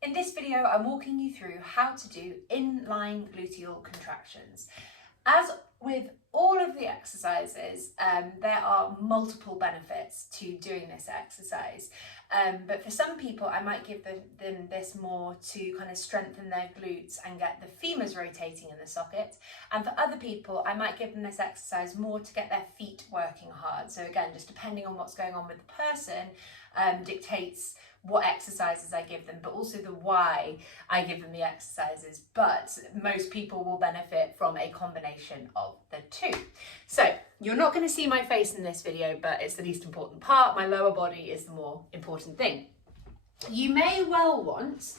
In this video, I'm walking you through how to do inline gluteal contractions. As with all of the exercises, there are multiple benefits to doing this exercise. But for some people, I might give them this more to kind of strengthen their glutes and get the femurs rotating in the socket. And for other people, I might give them this exercise more to get their feet working hard. So again, just depending on what's going on with the person, dictates what exercises I give them, but also the why I give them the exercises. But most people will benefit from a combination of the two. So you're not going to see my face in this video, but it's the least important part. My lower body is the more important thing. You may well want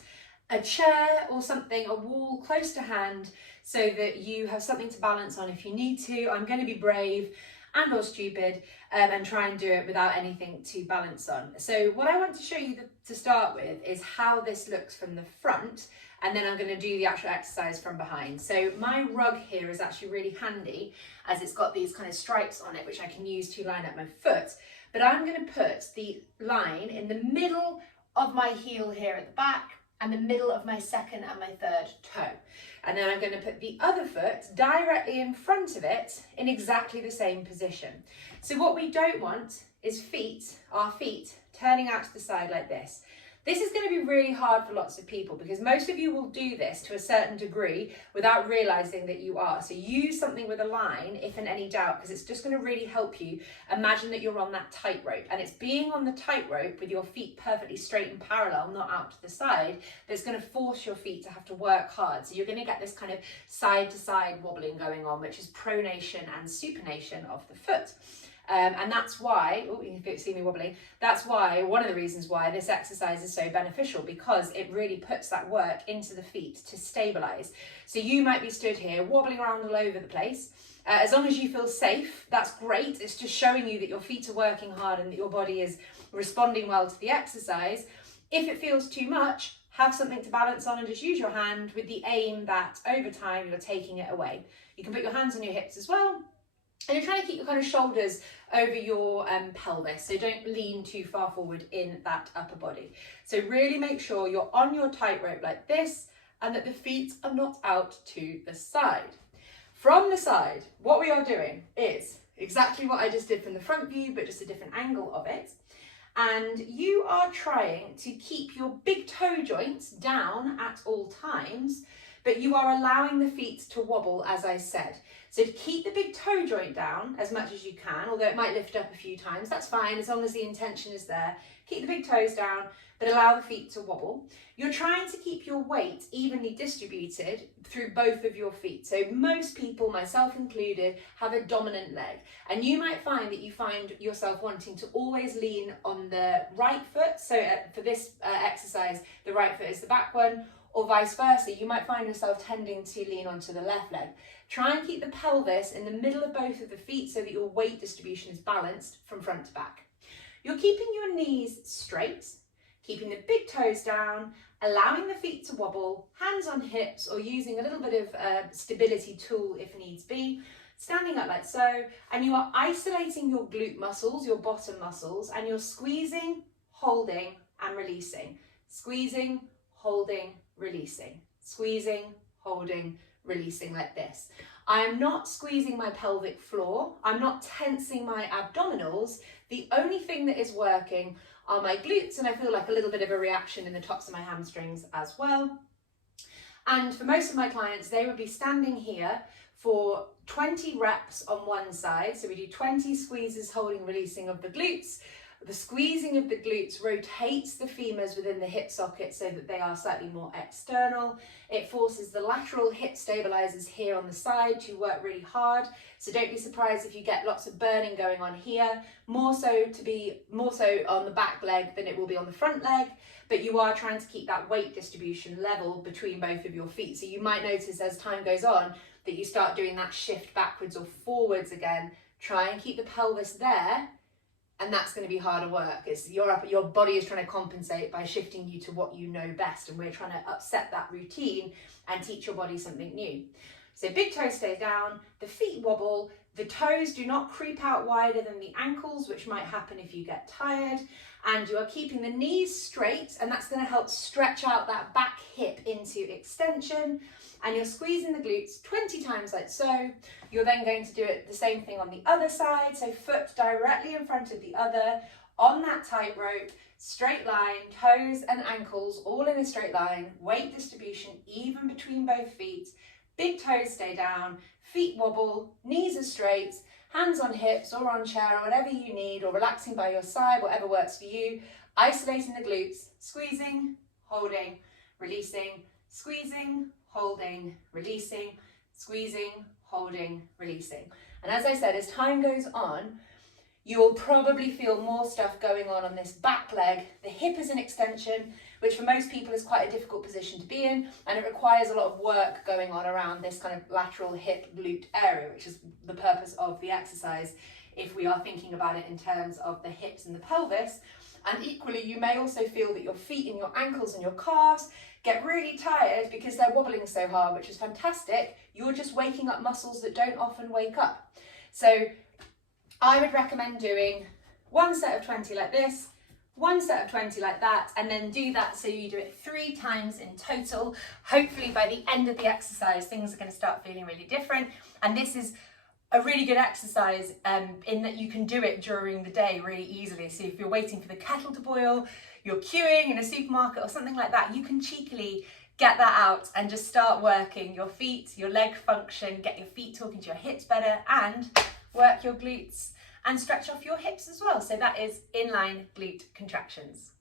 a chair or something, a wall close to hand, so that you have something to balance on if you need to. I'm going to be brave and or stupid and try and do it without anything to balance on. So what I want to show you to start with is how this looks from the front, and then I'm going to do the actual exercise from behind. So my rug here is actually really handy as it's got these kind of stripes on it which I can use to line up my foot, but I'm going to put the line in the middle of my heel here at the back and the middle of my second and my third toe. And then I'm going to put the other foot directly in front of it in exactly the same position. So what we don't want is our feet turning out to the side like this. This is going to be really hard for lots of people because most of you will do this to a certain degree without realizing that you are. So use something with a line if in any doubt, because it's just going to really help you imagine that you're on that tightrope, and it's being on the tightrope with your feet perfectly straight and parallel, not out to the side, that's going to force your feet to have to work hard. So you're going to get this kind of side to side wobbling going on, which is pronation and supination of the foot. And that's why, oh, you can see me wobbling, that's why, one of the reasons why this exercise is so beneficial, because it really puts that work into the feet to stabilize. So you might be stood here wobbling around all over the place. As long as you feel safe, that's great. It's just showing you that your feet are working hard and that your body is responding well to the exercise. If it feels too much, have something to balance on and just use your hand with the aim that over time you're taking it away. You can put your hands on your hips as well. And you're trying to keep your kind of shoulders over your pelvis, so don't lean too far forward in that upper body. So really make sure you're on your tightrope like this and that the feet are not out to the side. From the side, what we are doing is exactly what I just did from the front view, but just a different angle of it. And you are trying to keep your big toe joints down at all times, but you are allowing the feet to wobble, as I said. So to keep the big toe joint down as much as you can, although it might lift up a few times, that's fine, as long as the intention is there. Keep the big toes down, but allow the feet to wobble. You're trying to keep your weight evenly distributed through both of your feet. So most people, myself included, have a dominant leg. And you might find that you find yourself wanting to always lean on the right foot. So for this exercise, the right foot is the back one, or vice versa. You might find yourself tending to lean onto the left leg. Try and keep the pelvis in the middle of both of the feet so that your weight distribution is balanced from front to back. You're keeping your knees straight, keeping the big toes down, allowing the feet to wobble, hands on hips, or using a little bit of stability tool if needs be, standing up like so, and you are isolating your glute muscles, your bottom muscles, and you're squeezing, holding, and releasing. Squeezing, holding, releasing. Squeezing, holding, releasing like this. I am not squeezing my pelvic floor. I'm not tensing my abdominals. The only thing that is working are my glutes, and I feel like a little bit of a reaction in the tops of my hamstrings as well. And for most of my clients, they would be standing here for 20 reps on one side. So we do 20 squeezes, holding, releasing of the glutes. The squeezing of the glutes rotates the femurs within the hip socket so that they are slightly more external. It forces the lateral hip stabilizers here on the side to work really hard. So don't be surprised if you get lots of burning going on here, more so on the back leg than it will be on the front leg. But you are trying to keep that weight distribution level between both of your feet. So you might notice as time goes on that you start doing that shift backwards or forwards again. Try and keep the pelvis there. And that's going to be harder work. Your body is trying to compensate by shifting you to what you know best. And we're trying to upset that routine and teach your body something new. So big toes stay down, the feet wobble, the toes do not creep out wider than the ankles, which might happen if you get tired. and you are keeping the knees straight, and that's going to help stretch out that back hip into extension, and you're squeezing the glutes 20 times like so. You're then going to do it the same thing on the other side, so foot directly in front of the other on that tightrope, straight line, toes and ankles all in a straight line, weight distribution even between both feet, big toes stay down, feet wobble, knees are straight, hands on hips or on chair or whatever you need, or relaxing by your side, whatever works for you, isolating the glutes, squeezing, holding, releasing, squeezing, holding, releasing, squeezing, holding, releasing. And as I said, as time goes on, you'll probably feel more stuff going on this back leg. The hip is an extension, which for most people is quite a difficult position to be in, and it requires a lot of work going on around this kind of lateral hip glute area, which is the purpose of the exercise if we are thinking about it in terms of the hips and the pelvis. And equally, you may also feel that your feet and your ankles and your calves get really tired because they're wobbling so hard, which is fantastic. You're just waking up muscles that don't often wake up. So I would recommend doing one set of 20 like this, one set of 20 like that, and then do that so you do it 3 times in total. Hopefully by the end of the exercise, things are going to start feeling really different. And this is a really good exercise in that you can do it during the day really easily. So if you're waiting for the kettle to boil, you're queuing in a supermarket or something like that, you can cheekily get that out and just start working your feet, your leg function, get your feet talking to your hips better, and work your glutes and stretch off your hips as well. So that is inline glute contractions.